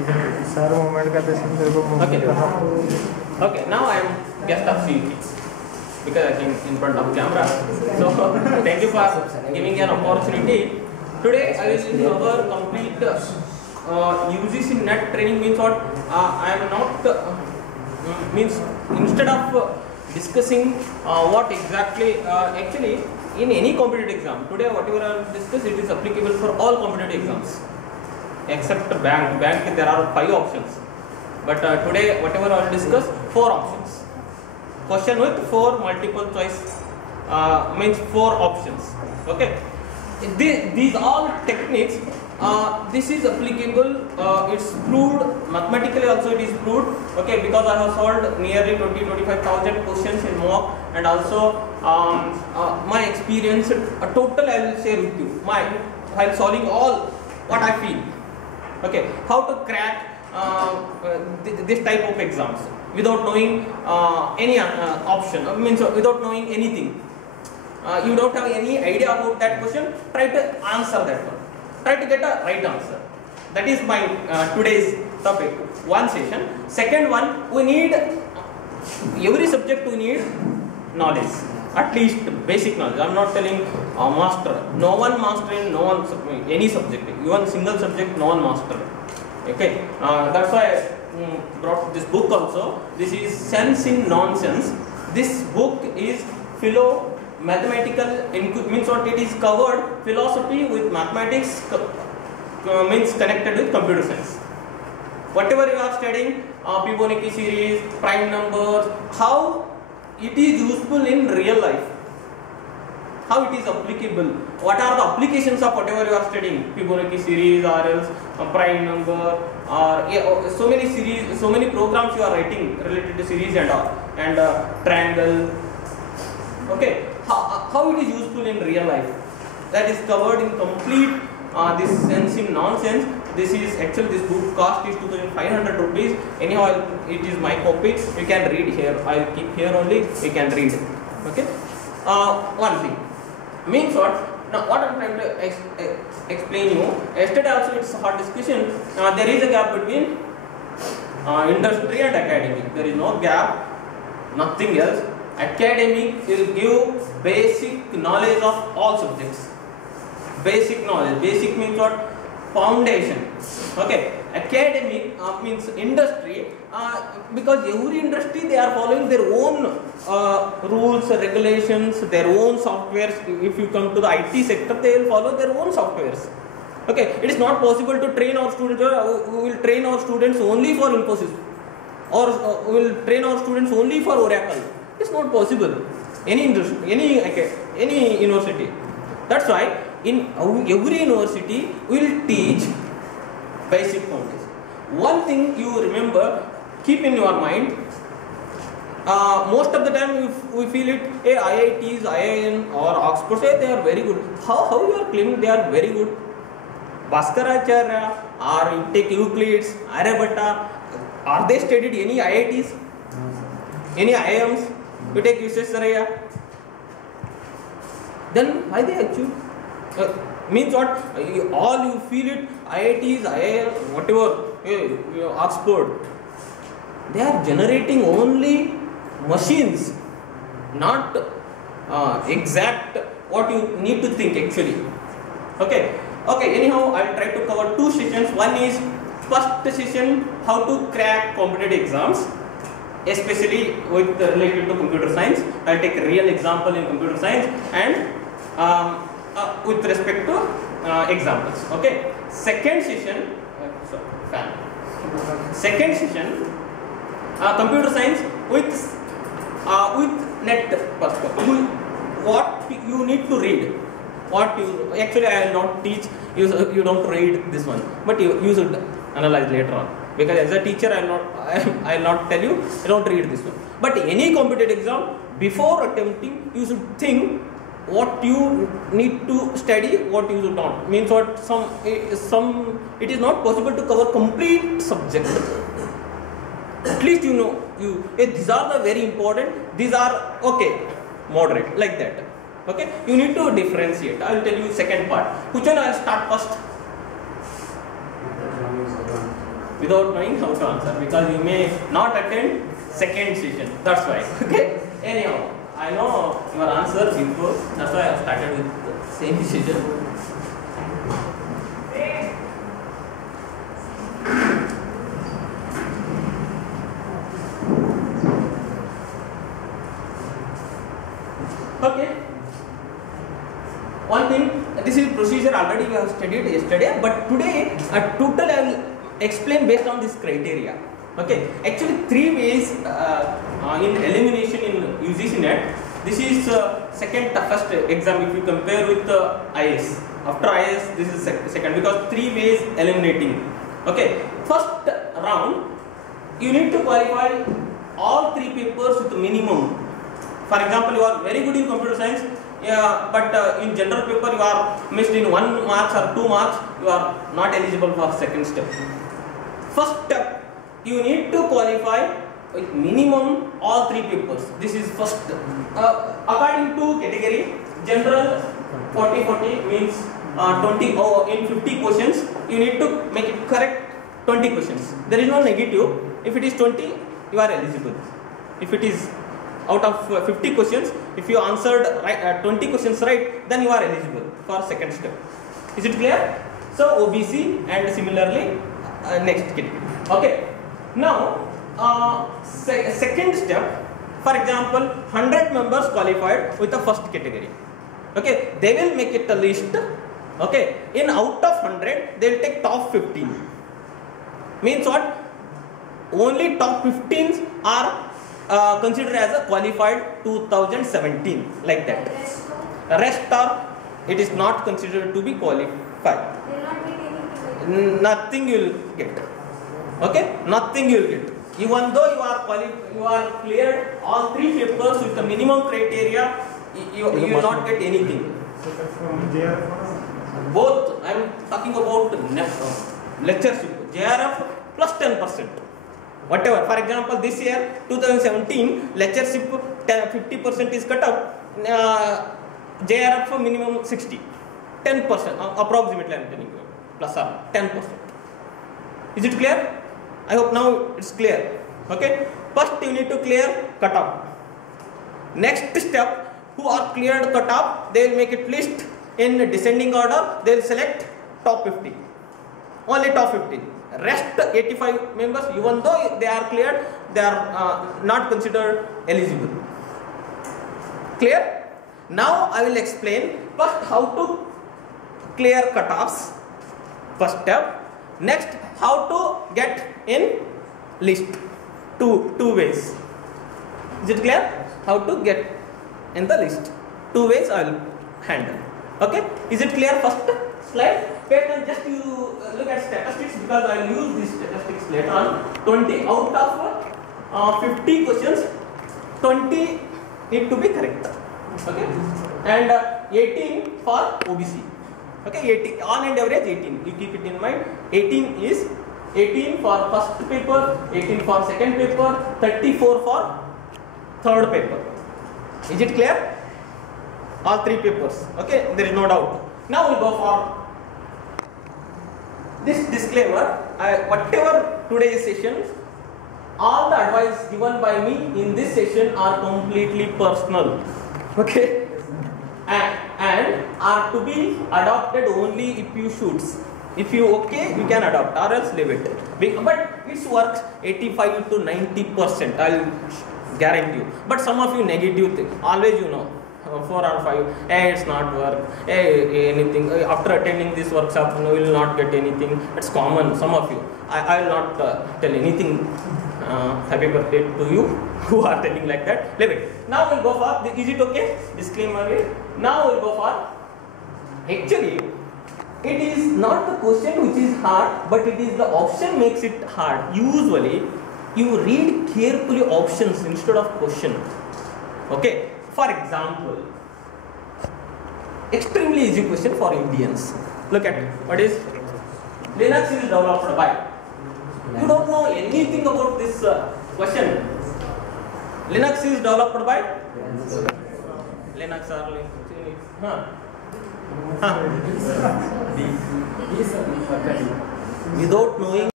लेकिन sir movement करते समय मेरे को Okay. Okay, now I am guest of CET because I came in front of camera. So thank you for giving an opportunity. Today I will cover complete UGC net training. Means what? I am not means instead of discussing what exactly actually in any competitive exam. Today whatever I will discuss, it is applicable for all competitive exams except bank. Bank there are 5 options. But today whatever I will discuss, 4 options. Question with 4 multiple choice means 4 options. Okay. These all techniques. This is applicable. It's proved mathematically also. It is proved. Okay, because I have solved nearly 20-25,000 questions in mock, and also my experience total I will share with you. While solving all what I feel. Okay, how to crack this type of exams without knowing any option, means without knowing anything. You don't have any idea about that question, try to answer that one, try to get a right answer. That is my today's topic. One session. Second one, we need every subject, we need knowledge, at least basic knowledge. I am not telling master. No one master in any subject, even single subject no one master. Okay, that's why I brought this book also. This is Sense in Nonsense. This book is mathematical, means what it is covered philosophy with mathematics, means connected with computer science. Whatever you are studying, Fibonacci series, prime numbers, how it is useful in real life, how it is applicable, what are the applications of whatever you are studying, Fibonacci series or else prime number, or so many series, so many programs you are writing related to series and all, and triangle. Okay, how it is useful in real life, that is covered in complete this Sense in Nonsense. This is actually, this book cost is 2,500 rupees. Anyhow, it is my copy. You can read here. I will keep here only. You can read. Okay. One thing. Means what? Now, what I am trying to explain you. Yesterday also it's a hot discussion. There is a gap between industry and academic. There is no gap. Nothing else. Academic will give basic knowledge of all subjects. Basic knowledge. Basic means what? Foundation. Okay. Academic means industry, because every industry they are following their own rules, regulations, their own softwares. If you come to the IT sector, they will follow their own softwares. Okay. It is not possible to train our students. We will train our students only for Infosys, or we will train our students only for Oracle. It's not possible. Any industry, any university. That's why in every university we will teach basic foundation. One thing you remember, keep in your mind. Most of the time we feel it. Hey, IITs, IIM or Oxford, say they are very good. How you are claiming they are very good? Bhaskaracharya, or you take Euclides, Aryabhatta, are they studied any IITs? Any IIMs? You take Visvesvaraya. Then why they achieve? Means what? All you feel it, IITs, IIM, whatever, Oxford, they are generating only machines, not exact what you need to think actually. Okay. Anyhow, I will try to cover 2 sessions. One is first session, how to crack competitive exams, especially with related to computer science. I will take a real example in computer science, and with respect to examples. Okay. Second session, computer science with net perspective. What you need to read. What you actually, I will not teach you don't read this one, but you should analyze later on. Because as a teacher, I will not tell you don't read this one. But any competitive exam, before attempting, you should think what you need to study, what you should not. Means what? It is not possible to cover complete subject. At least you know these are the very important. These are okay, moderate, like that. Okay, you need to differentiate. I will tell you second part. Which one I will start first? without knowing how to answer, because you may not attend second session. That's why. Okay. Anyhow, I know your answer before. That's why I started with the same session. Okay. One thing, this is procedure already we have studied yesterday, but today total I will explain based on this criteria. Okay. Actually, 3 ways in elimination in UGC NET. This is second toughest exam if you compare with IS. After IS, this is second, because 3 ways eliminating. Okay. First round, you need to qualify all 3 papers with minimum. For example, you are very good in computer science, but in general paper you are missed in 1 marks or 2 marks, you are not eligible for second step. First step, you need to qualify with minimum all 3 papers. This is first. According to category, general 40-40 means 20 in 50 questions, you need to make it correct 20 questions. There is no negative. If it is 20, you are eligible. If it is out of 50 questions, if you answered 20 questions right, then you are eligible for second step. Is it clear? So OBC and similarly next category. Okay. Now second step, for example, 100 members qualified with the first category. Okay, they will make it a list. Okay, in out of 100, they will take top 15. Means what? Only top 15s are considered as a qualified 2017, like that. The rest are, it is not considered to be qualified. Nothing you will get. Okay, nothing you will get. Even though you are cleared all 3 papers with the minimum criteria, you will not get anything. Both, I am talking about lectureship, JRF plus 10%. Whatever. For example, this year 2017 lectureship 50% is cut up. JRF for minimum 60, 10% approximately. I am telling you, plus or 10%. Is it clear? I hope now it's clear. Okay. First you need to clear cutoff. Next step, who are cleared cutoff, they will make it list in descending order. They will select top 50. Only top 50. Rest 85 members, even though they are cleared, they are not considered eligible. Clear? Now I will explain first how to clear cutoffs. First step. Next, how to get in list. Two ways. Is it clear? How to get in the list. 2 ways I will handle. Okay? Is it clear? First slide. Just you look at statistics, because I will use these statistics later on. 20 out of 50 questions, 20 need to be correct. Okay? And 18 for OBC. Okay, 18, on and average 18. You keep it in mind. 18 is 18 for first paper, 18 for second paper, 34 for third paper. Is it clear? All 3 papers. Okay, there is no doubt. Now we will go for this disclaimer. Whatever today's session, all the advice given by me in this session are completely personal. Okay, and are to be adopted only if you shoots. If you okay, you can adopt, or else leave it. But it works 85 to 90%. I'll guarantee you. But some of you negative thing. Always 4 or 5. Hey, it's not work. Hey, anything. After attending this workshop, you will not get anything. It's common. Some of you. I will not tell anything. Happy birthday to you who are telling like that. Leave it. Now we'll go for. Is it okay? Disclaimer. Now we'll go for. Actually, it is not the question which is hard, but it is the option makes it hard. Usually, you read carefully options instead of question. Okay. For example, extremely easy question for Indians. Look at it. What is Linux is developed by? You don't know anything about this question. Linux is developed by? Linux or Linux? Without knowing